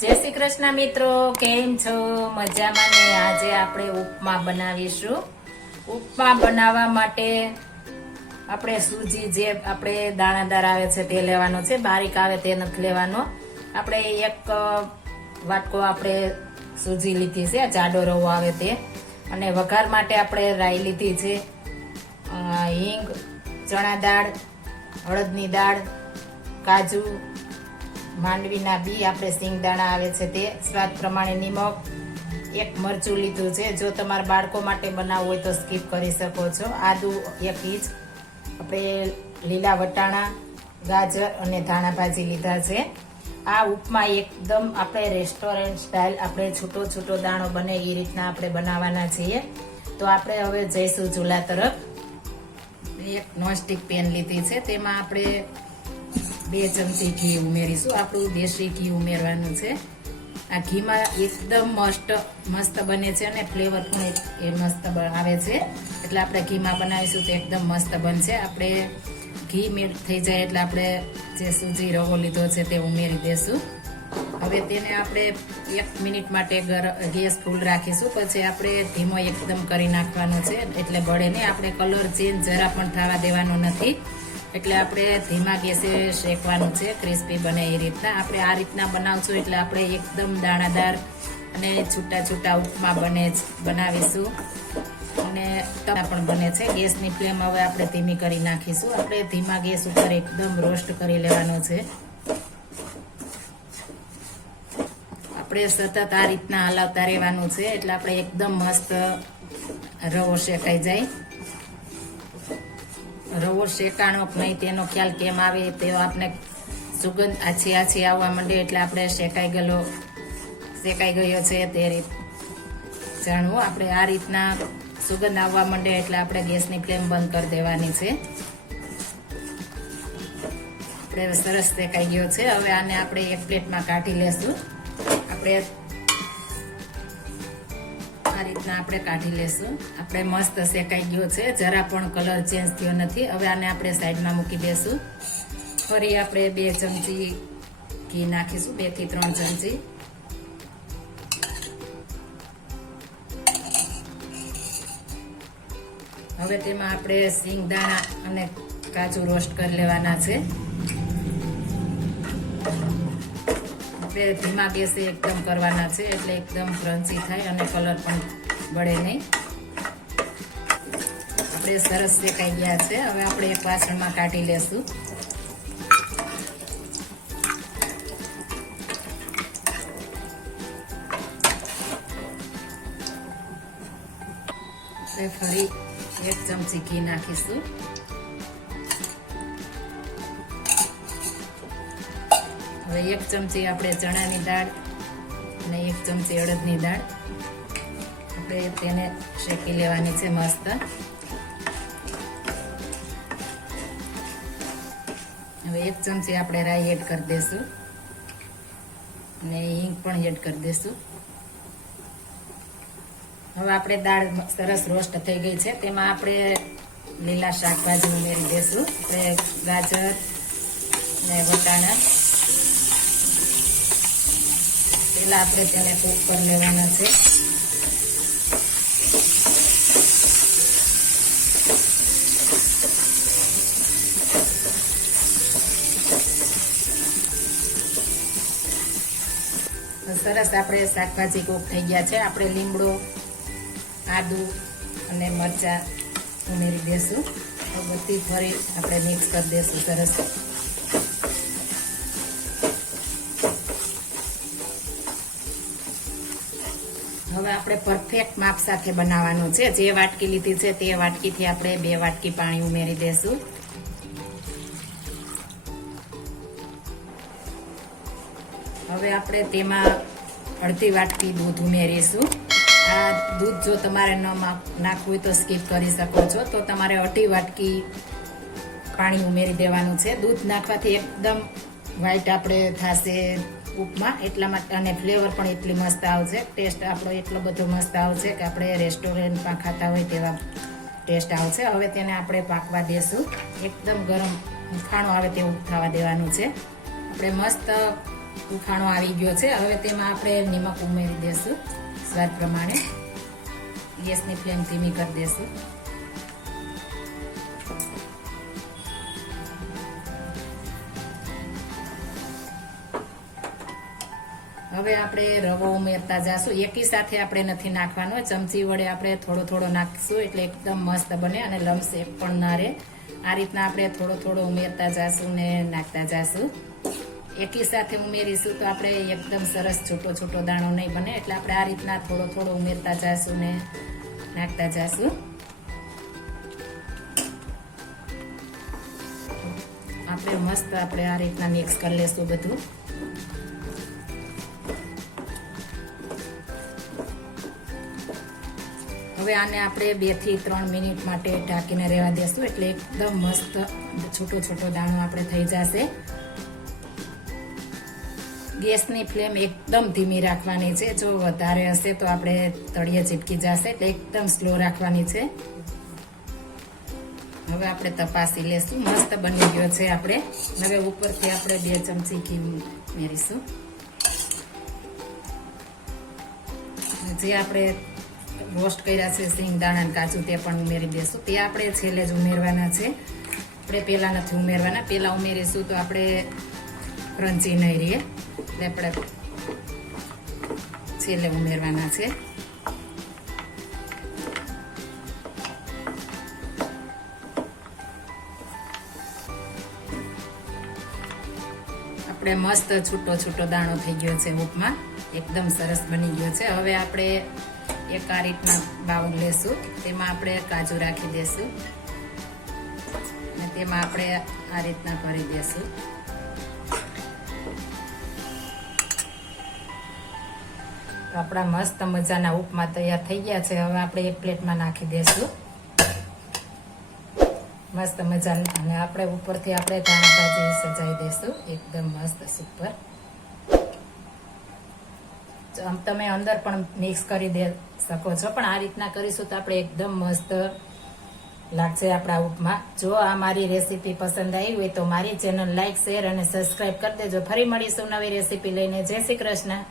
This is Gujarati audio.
જય શ્રી કૃષ્ણ મિત્રો, કેમ છો? મજામાં ને આજે આપણે ઉપમા બનાવીશું. ઉપમા બનાવવા માટે આપણે સૂજી જે આપણે દાણાદાર આવે છે તે લેવાનો છે, બારીક આવે તે નથી લેવાનો. આપણે એક વાટકો આપણે સૂજી લીધી છે જાડો રવો આવે તે. અને વઘાર માટે આપણે રાઈ લીધી છે. હિંગ, ચણા દાળ, હળદની દાળ, કાજુ માંડવીના બી આપણે સિંગદાણા આવે છે તે સ્વાદ પ્રમાણે નિમક, એક મરચું લીધું છે. જો તમારા બાળકો માટે બનાવવું હોય તો સ્કીપ કરી શકો છો. આદુ એક ઇંચ. આપણે લીલા વટાણા, ગાજર અને ધાણા ભાજી લીધા છે. આ ઉપમા એકદમ આપણે રેસ્ટોરન્ટ સ્ટાઇલ આપણે છૂટો છૂટો દાણો બને એ રીતના આપણે બનાવવાના છીએ. તો આપણે હવે જઈશું ચૂલા તરફ. એક નોનસ્ટિક પેન લીધી છે. તેમાં આપણે બે ચમચી ઘી ઉમેરીશું. આપણું દેશી ઘી ઉમેરવાનું છે. આ ઘીમાં એકદમ મસ્ત મસ્ત બને છે અને ફ્લેવર પણ એ મસ્ત આવે છે. એટલે આપણે ઘીમાં બનાવીશું તો એકદમ મસ્ત બનશે. આપણે ઘી મેળ થઈ જાય એટલે આપણે જે સૂજી રવો લીધો છે તે ઉમેરી દેશું. હવે તેને આપણે એક મિનિટ માટે ગેસ ફૂલ રાખીશું. પછી આપણે ધીમો એકદમ કરી નાખવાનો છે. એટલે બળે નહીં આપણે કલર ચેન્જ જરા પણ થવા દેવાનો નથી. એટલે આપણે ધીમા ગેસે શેકવાનું છે, ક્રિસ્પી બને એ રીતના. આપણે આ રીતના બનાવશું એટલે આપણે એકદમ દાણાદાર અને છૂટા છૂટા ઉપમા બને બનાવીશું. અને તવા પણ બને છે. ગેસની ફ્લેમ હવે આપણે ધીમી કરી નાખીશું. આપણે ધીમા ગેસ ઉપર એકદમ રોસ્ટ કરી લેવાનો છે. આપણે સતત આ રીતના હલાવતા રહેવાનું છે એટલે આપણે એકદમ મસ્ત રવો શેકાઈ જાય. શેકાણો કે નહીં તેનો ખ્યાલ કેમ આવે તે આપણે સુગંધ આછી આછી આવવા માંડે એટલે આપણે શેકાઈ ગયેલો, શેકાઈ ગયો છે તે રીત. જાણવું, આપણે આ રીતના સુગંધ આવવા માંડે એટલે આપણે ગેસની ફ્લેમ બંધ કરી દેવાની છે. આપણે સરસ શેકાઈ ગયો છે. હવે આને આપણે એક પ્લેટમાં કાઢી લેશું. આપણે આ રીતના આપણે કાઢી લેશું. આપણે મસ્ત શેકાઈ ગયો છે. જરા પણ કલર ચેન્જ થયો નથી. હવે આને આપણે સાઈડમાં મૂકી દેશું. ફરી આપણે બે ચમચી ઘી નાખીશું. બેથી ત્રણ ચમચી. હવે તેમાં આપણે સિંગદાણા અને કાજુ રોસ્ટ કરી લેવાના છે. આપણે ધીમા ગેસે એકદમ કરવાના છે, એટલે એકદમ ક્રન્ચી થાય અને કલર પણ બળે નહીં. આપણે સરસ શેકાઈ ગયા છે. હવે આપણે એક વાસણમાં કાઢી લેશું. ફરી એક ચમચી ઘી નાખીશું. હવે એક ચમચી આપણે ચણાની દાળ અને એક ચમચી અડદની દાળ. આપણે તેને શેકી લેવાની છે મસ્ત. હવે એક ચમચી આપણે રાઈ એડ કરી દઈશું. અને હિંગ પણ એડ કરી દઈશું. હવે આપણે દાળ સરસ રોસ્ટ થઈ ગઈ છે. તેમાં આપણે લીલા શાકભાજી ઉમેરી દઈશું. આપણે ગાજર ને વટાણા પેલા આપણે તેને કૂક કરી લેવાના છે. સરસ આપણે શાકભાજી કૂક થઈ ગયા છે. આપણે લીમડો, આદુ અને મરચા ઉમેરી દેશું. બધી ફરી આપણે મિક્સ કરી દેશું સરસ. હવે આપણે પરફેક્ટ માપ સાથે બનાવવાનું છે. જે વાટકી લીધી છે તે વાટકીથી આપણે બે વાટકી પાણી ઉમેરી દેશું. હવે આપણે તેમાં અડધી વાટકી દૂધ ઉમેરીશું. આ દૂધ જો તમારે ન નાખવું હોય તો સ્કીપ કરી શકો છો. તો તમારે અઢી વાટકી પાણી ઉમેરી દેવાનું છે. દૂધ નાખવાથી એકદમ વ્હાઈટ આપણે થશે ઉપમા, એટલા માટે અને ફ્લેવર પણ એટલી મસ્ત આવશે. ટેસ્ટ આપણો એટલો બધો મસ્ત આવશે કે આપણે રેસ્ટોરન્ટમાં ખાતા હોય તેવા ટેસ્ટ આવશે. હવે તેને આપણે પાકવા દેશું. એકદમ ગરમ ઉખાણો આવે તેવું થવા દેવાનું છે. આપણે મસ્ત ઉખાણો આવી ગયો છે. હવે તેમાં આપણે નિમક ઉમેરી દેશું. સ્વાદ પ્રમાણે. ગેસની ફ્લેમ ધીમી કરી દેશું. હવે આપણે રવો ઉમેરતા જાશું. એકી સાથે આપણે નથી નાખવાનો. ચમચી વડે આપણે થોડો થોડો નાખીશું એટલે એકદમ મસ્ત બને અને લમસે પણ ના રહે. આ રીતના આપણે થોડો થોડો ઉમેરતા જાશું ને નાખતા જાશું. એકી સાથે ઉમેરીશું તો આપણે એકદમ સરસ છૂટો છૂટો દાણો નહીં બને એટલે આપણે આ રીતના થોડો થોડો ઉમેરતા જાશું ને નાખતા જાશું. આપણે મસ્ત આપણે આ રીતના મિક્સ કરી લેશું બધું. હવે આને આપણે બેથી ત્રણ મિનિટ માટે ઢાંકીને રહેવા દેશું. એટલે એકદમ મસ્ત છૂટો છૂટો દાણો આપણે થઈ જશે. ગેસની ફ્લેમ એકદમ ધીમી રાખવાની છે. જો વધારે હશે તો આપણે તળિયે ચીપકી જશે. એટલે એકદમ સ્લો રાખવાની છે. હવે આપણે તપાસી લેશું. મસ્ત બની ગયો છે આપણે. હવે ઉપરથી આપણે બે ચમચી ઘી મેરીશું. જે આપણે રોસ્ટ કર્યા છે, સિંગ કાજુ તે પણ ઉમેરી દેશું. તે આપણે છેલ્લે જ ઉમેરવાના છે. આપણે પહેલાં નથી ઉમેરવાના. પહેલાં ઉમેરીશું તો આપણે ક્રંચી નહીં રહીએ. એટલે આપણે છેલ્લે ઉમેરવાના છે. આપણે મસ્ત છૂટો છૂટો દાણો થઈ ગયો છે ઉપમાં. એકદમ સરસ બની ગયો છે. હવે આપણે એક આ રીતના બાઉલ લેશું. તેમાં આપણે કાજુ રાખી દેશું. અને તેમાં આપણે આ રીતના ભરી દેશું. આપણા મસ્ત મજાના ઉપમા તૈયાર થઈ ગયા છે. હવે આપણે એક પ્લેટમાં નાખી દેશું. મસ્ત મજાના. અને આપણે ઉપરથી આપણે ધાણા ભાજી સજાવી દઈશું એકદમ મસ્ત, સુપર. તમે અંદર પણ મિક્સ કરી દે શકો છો. પણ આ રીતના કરીશું તો આપણે એકદમ મસ્ત લાગશે આપણા ઉપમા. જો આ મારી રેસીપી પસંદ આવી હોય તો મારી ચેનલ લાઈક શેર અને સબસ્ક્રાઈબ કરી દેજો. ફરી મળીશું નવી રેસીપી લઈને. જય શ્રી કૃષ્ણ.